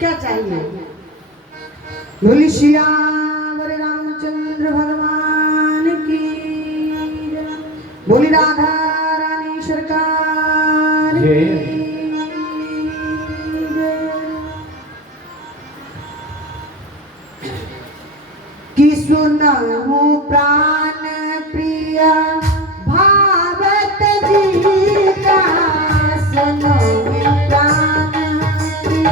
क्या चाहिए? बोली श्यावर रामचंद्र भगवान की, बोली राधा रानी सरकार की। कि सुनहु प्राण प्रिय भावत जी का, सुनहु प्राण प्रिय,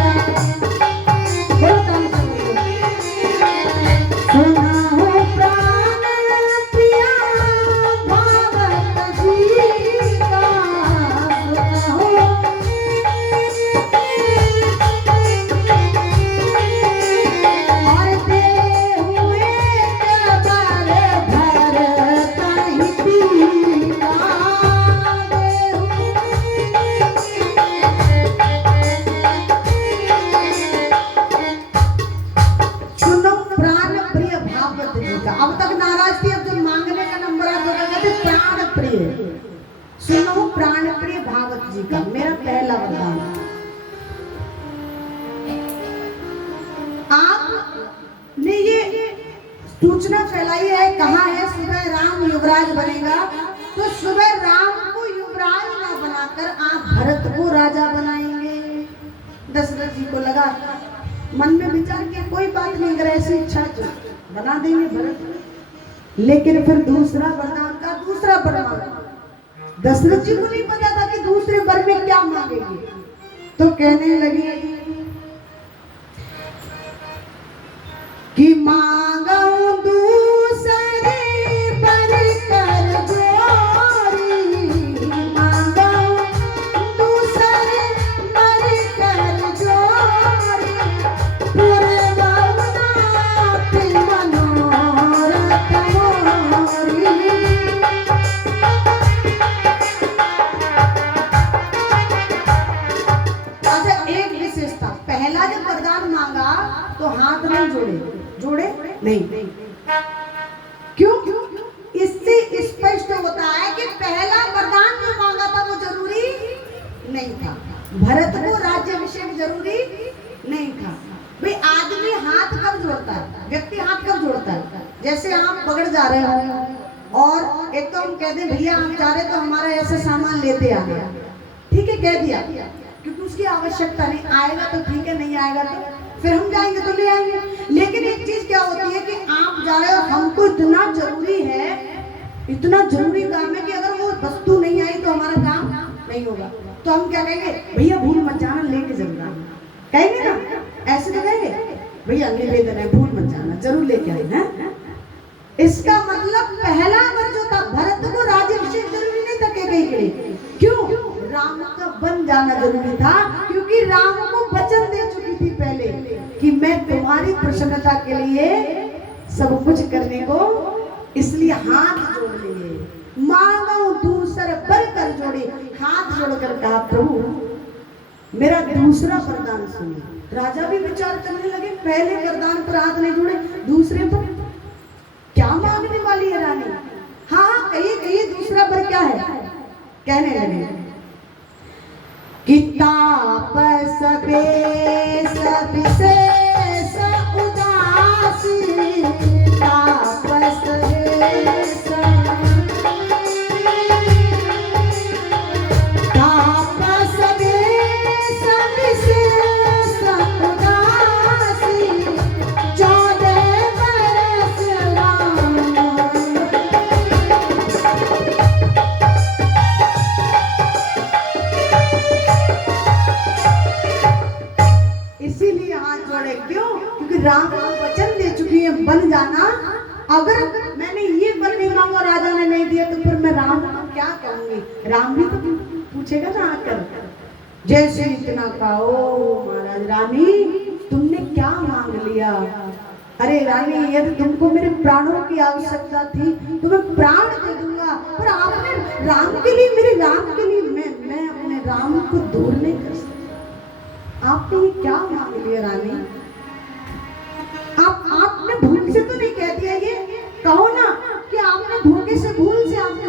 सुनहु प्राण प्रिय भावत जी का, सुनहु और देहु एक बार भर कहीं पीका, सुनो प्राण प्रिय भागवत जी का। अब तक नाराज थी, अब जो मांगने का नंबर आ तो कहते प्राण प्रिय। सुनो प्राण प्रिय भागवत जी का मेरा पहला वरदान। आपने ये सूचना फैलाई है, कहा है सुबह राम युवराज बनेगा, तो सुबह राम को युवराज ना बनाकर आप भरत को राजा बनाएंगे। दशरथ जी को लगा, मन में विचार किया कोई बात नहीं, अगर ऐसी इच्छा तो बना देंगे भरत। लेकिन फिर दूसरा वरदान का दूसरा वरदान, दशरथ जी को नहीं पता था कि दूसरे वर में क्या मांगेंगे, तो कहने लगे कि मांगो दूसरे वर कर जोरी, मांगो दूसरे वर कर जोरी, पूरे भवनाथ मनोरथ मोरी। अच्छा, एक विशेषता, पहला जब वरदान मांगा तो हाथ नहीं जोड़े, जोड़े नहीं। क्यों? इससे स्पष्ट होता है कि पहला वरदान जो मांगा था वो जरूरी नहीं था। भरत को राज्याभिषेक जरूरी नहीं था। भाई आदमी हाथ कब जोड़ता है, व्यक्ति हाथ कब जोड़ता है? जैसे आप पकड़ जा रहे हो और एक तो हम कहते हैं भैया हम जा रहे तो हमारा ऐसे सामान लेते आ गया, ठीक है कह दिया, क्योंकि उसकी आवश्यकता नहीं, आएगा तो ठीक है, नहीं आएगा तो फिर हम जाएंगे तो ले आएंगे। लेकिन एक चीज क्या होती है कि आप जा रहे हो, हमको इतना जरूरी है, इतना जरूरी काम है कि अगर वो वस्तु नहीं आई तो हमारा काम नहीं होगा, तो हम क्या कहेंगे, भैया भूल मत जाना, लेके जरूर आना, कहेंगे ना? ऐसे तो कहेंगे भैया निवेदन है, भूल मत जाना, जरूर लेके आए ना। इसका मतलब पहला वर जो था, भरत को राज्याभिषेक जरूरी नहीं था के लिए। क्यों? राम का बन जाना जरूरी था, क्योंकि राम को वचन दे चुकी थी पहले कि मैं तुम्हारी प्रसन्नता के लिए सब कुछ करने को, इसलिए हाथ जोड़ लिए, मांगो दूसर वर कर जोड़े, हाथ जोड़कर कहा प्रभु मेरा दूसरा वरदान सुनिए। राजा भी विचार करने लगे, पहले वरदान पर हाथ नहीं जोड़े, दूसरे पर क्या मांगने वाली है रानी? हाँ कहिए कहिए, दूसरा वर क्या है? कहने लगे कि तापस बेस विशेष उदासी, तापस बेस, तापस बेस विशेष उदासी, 14 बरस राम। इसीलिए हाथ जोड़े, क्यों? क्योंकि राम को वचन दे चुकी है बन जाना। अगर मैंने ये वर नहीं मांगा, राजा ने नहीं दिया, तो फिर मैं राम को क्या कहूंगी? राम भी तो पूछेगा ना आकर, जैसे इतना कहो महाराज रानी तुमने क्या मांग लिया? अरे रानी यदि तुमको मेरे प्राणों की आवश्यकता थी तो मैं प्राण दे दूंगा, पर आपने राम के लिए, मेरे राम के लिए मैं अपने राम को दूर नहीं कर सकती। आपने ये क्या मांग लिया रानी? आपने भूल से तो नहीं कह दिया? ये कहो ना कि आपने धोखे से, भूल से आपने